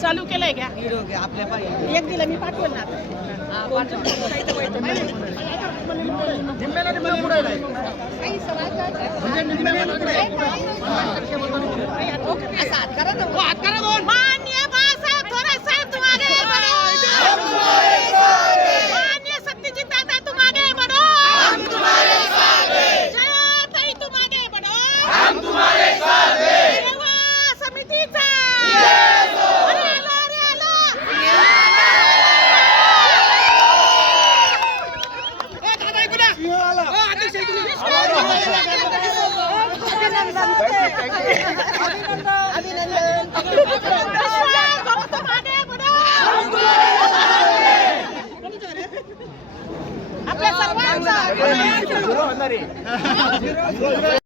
चालू केलंय घ्या एक दिलं मी पाठवलं ना मान्य बाळासाहेब थोरात साहेब तुम आगे बढ़ो मान्य सत्यजित दादा तुम आगे बढ़ो हम तुम्हारे साथ हैं जयताई तुम आगे बढ़ो हम तुम्हारे साथ हैं सेवा समितीचा अरे आलो ए दादा इकडे अध्यक्ष इकडे आपल्या सर्वांचा